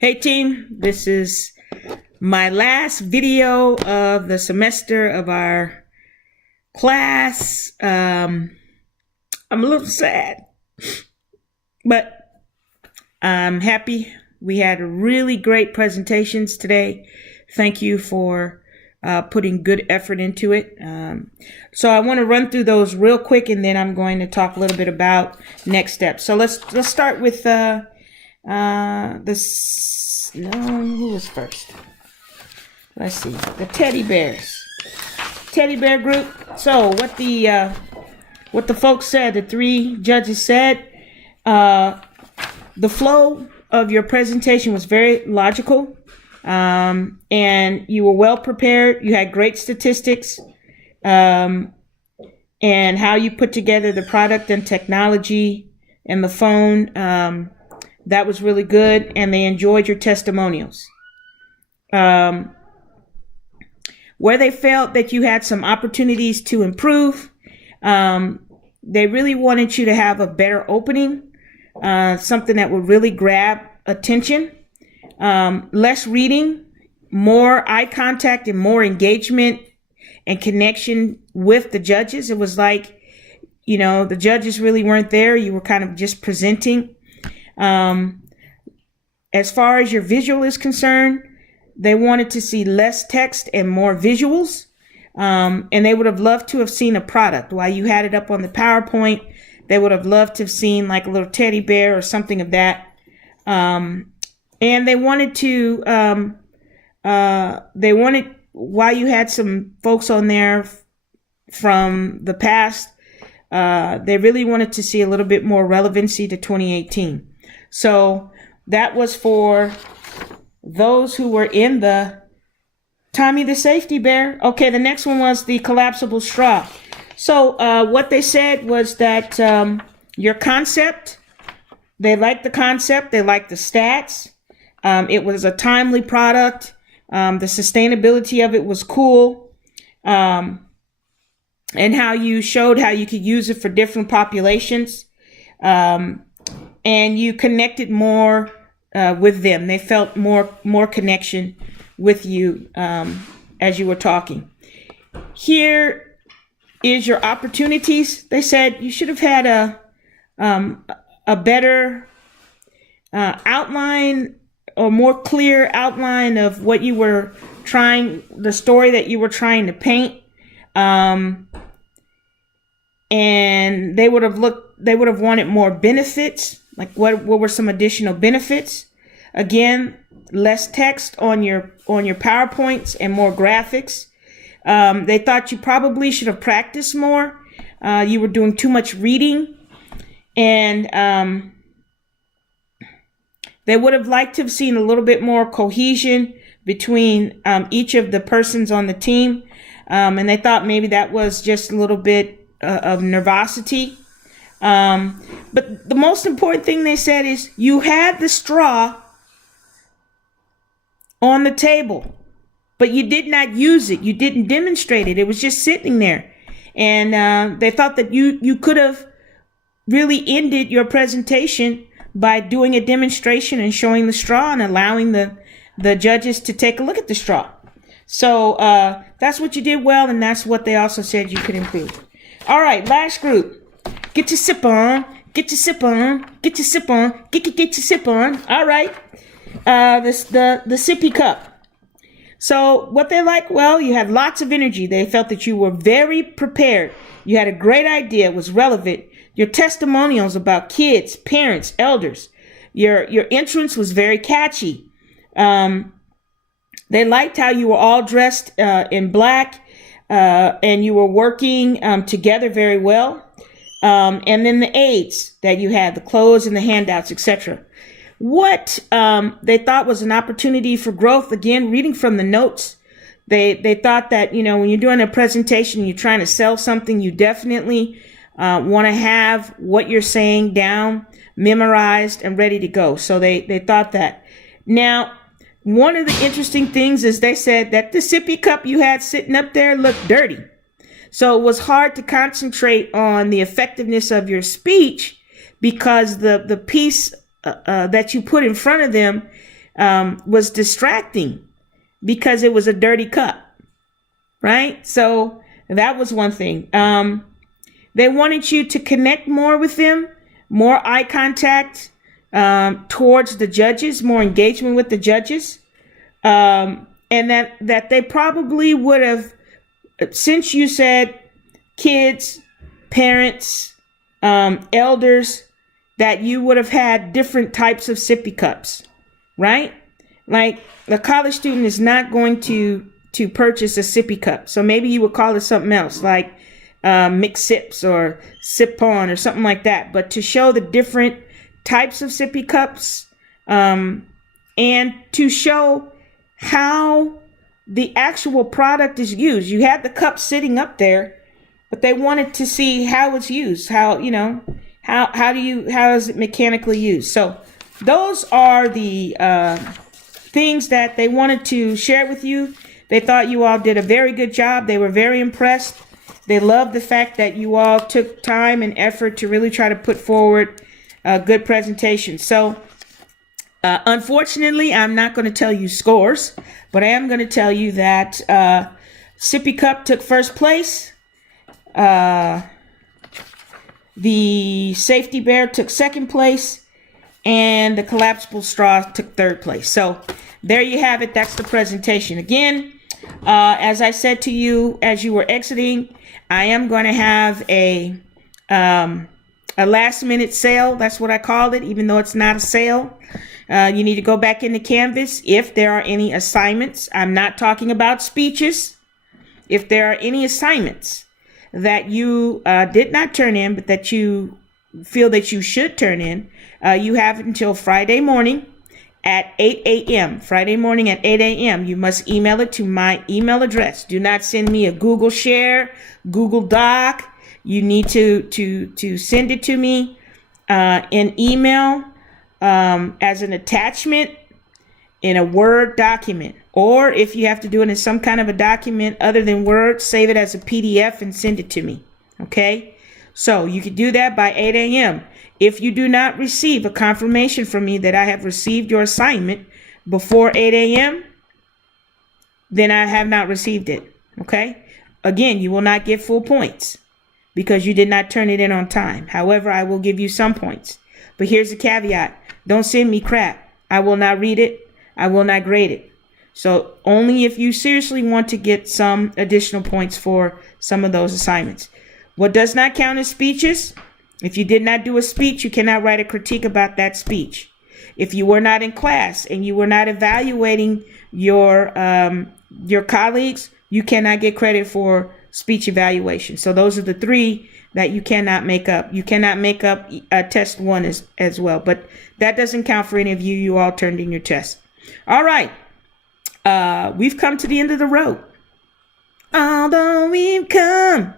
Hey team, this is my last video of the semester of our class. I'm a little sad, but I'm happy. We had really great presentations today. Thank you for putting good effort into it. So I want to run through those real quick, and then I'm going to talk a little bit about next steps. So let's start with who was first? Let's see, the teddy bears. Teddy bear group. So what the folks said, the three judges said, the flow of your presentation was very logical, and you were well prepared. You had great statistics, and how you put together the product and technology and the phone. That was really good, and they enjoyed your testimonials. Where they felt that you had some opportunities to improve, they really wanted you to have a better opening, something that would really grab attention. Less reading, more eye contact, and more engagement and connection with the judges. It was like, the judges really weren't there. You were kind of just presenting. As far as your visual is concerned, they wanted to see less text and more visuals. And they would have loved to have seen a product. While you had it up on the PowerPoint, they would have loved to have seen like a little teddy bear or something of that. And they wanted to, while you had some folks on there from the past, they really wanted to see a little bit more relevancy to 2018. So that was for those who were in the Tommy the Safety Bear. Okay, the next one was the collapsible straw. So what they said was that your concept, they liked the concept, they liked the stats. It was a timely product. The sustainability of it was cool. And how you showed how you could use it for different populations. And you connected more with them. They felt more connection with you as you were talking. Here is your opportunities. They said you should have had a better outline or more clear outline of what you were the story that you were trying to paint. And they would have wanted more benefits. Like what were some additional benefits? Again, less text on your PowerPoints and more graphics. They thought you probably should have practiced more. You were doing too much reading, and they would have liked to have seen a little bit more cohesion between each of the persons on the team. And they thought maybe that was just a little bit of nervosity. But the most important thing they said is you had the straw on the table, but you did not use it. You didn't demonstrate it. It was just sitting there. And they thought that you could have really ended your presentation by doing a demonstration and showing the straw and allowing the judges to take a look at the straw. So that's what you did well, and that's what they also said you could improve. All right, last group. Get your sip on, get your sip on, get your sip on, get your sip on. All right, the sippy cup. So what they like, well, you had lots of energy. They felt that you were very prepared. You had a great idea. It was relevant. Your testimonials about kids, parents, elders. Your entrance was very catchy. They liked how you were all dressed in black, and you were working together very well. And then the aids that you had, the clothes and the handouts, etc. What they thought was an opportunity for growth, again, reading from the notes, they thought that, when you're doing a presentation, you're trying to sell something, you definitely want to have what you're saying down, memorized, and ready to go. So they thought that. Now, one of the interesting things is they said that the sippy cup you had sitting up there looked dirty. So it was hard to concentrate on the effectiveness of your speech because the piece that you put in front of them was distracting because it was a dirty cup, right? So that was one thing. They wanted you to connect more with them, more eye contact towards the judges, more engagement with the judges, and that they probably would have, since you said kids, parents, elders, that you would have had different types of sippy cups, right? Like a college student is not going to purchase a sippy cup. So maybe you would call it something else, like mixed sips or sip on or something like that. But to show the different types of sippy cups, and to show how the actual product is used. You had the cup sitting up there, but they wanted to see how it's used. How is it mechanically used? So those are the things that they wanted to share with you. They thought you all did a very good job. They were very impressed. They loved the fact that you all took time and effort to really try to put forward a good presentation. So unfortunately, I'm not going to tell you scores, but I am going to tell you that Sippy Cup took first place. The Safety Bear took second place, and the Collapsible Straw took third place. So there you have it. That's the presentation. Again, as I said to you as you were exiting, I am going to have a last minute sale. That's what I called it, even though it's not a sale. You need to go back into Canvas if there are any assignments. I'm not talking about speeches. If there are any assignments that you did not turn in, but that you feel that you should turn in, you have until Friday morning at 8 a.m. Friday morning at 8 a.m. You must email it to my email address. Do not send me a Google Share, Google Doc. You need to send it to me in email as an attachment in a Word document. Or if you have to do it in some kind of a document other than Word, save it as a PDF and send it to me. Okay? So you can do that by 8 a.m. If you do not receive a confirmation from me that I have received your assignment before 8 a.m., then I have not received it. Okay? Again, you will not get full points because you did not turn it in on time. However, I will give you some points. But here's the caveat. Don't send me crap. I will not read it. I will not grade it. So only if you seriously want to get some additional points for some of those assignments. What does not count as speeches? If you did not do a speech, you cannot write a critique about that speech. If you were not in class and you were not evaluating your colleagues, you cannot get credit for speech evaluation. So those are the three that you cannot make up. You cannot make up test one as well, but that doesn't count for any of you. You all turned in your test. All right. We've come to the end of the road. Although we've come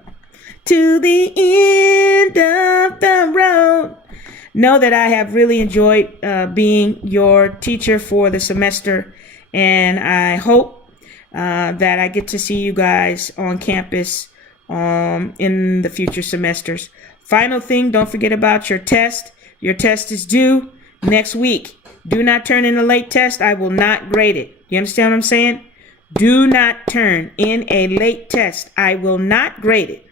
to the end of the road, know that I have really enjoyed being your teacher for the semester, and I hope that I get to see you guys on campus in the future semesters. Final thing, don't forget about your test. Your test is due next week. Do not turn in a late test. I will not grade it. You understand what I'm saying? Do not turn in a late test. I will not grade it.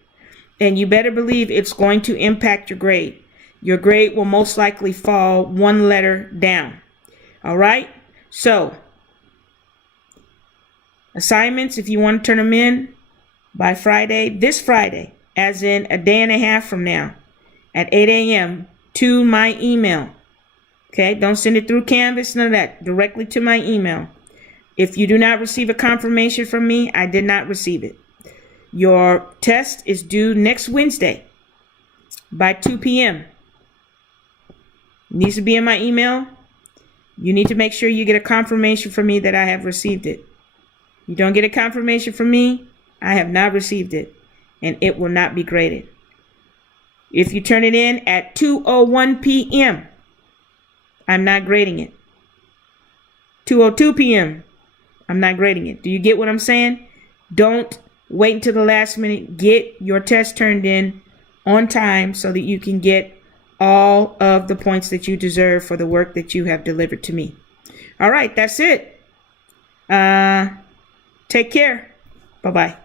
And you better believe it's going to impact your grade. Your grade will most likely fall one letter down. All right? So, assignments, if you want to turn them in by Friday, this Friday, as in a day and a half from now, at 8 a.m. to my email. Okay? Don't send it through Canvas, none of that. Directly to my email. If you do not receive a confirmation from me, I did not receive it. Your test is due next Wednesday by 2 p.m. It needs to be in my email. You need to make sure you get a confirmation from me that I have received it. You don't get a confirmation from me, I have not received it, and it will not be graded. If you turn it in at 2:01 p.m., I'm not grading it. 2:02 p.m., I'm not grading it. Do you get what I'm saying? Don't wait until the last minute. Get your test turned in on time so that you can get all of the points that you deserve for the work that you have delivered to me. All right, that's it. Take care. Bye-bye.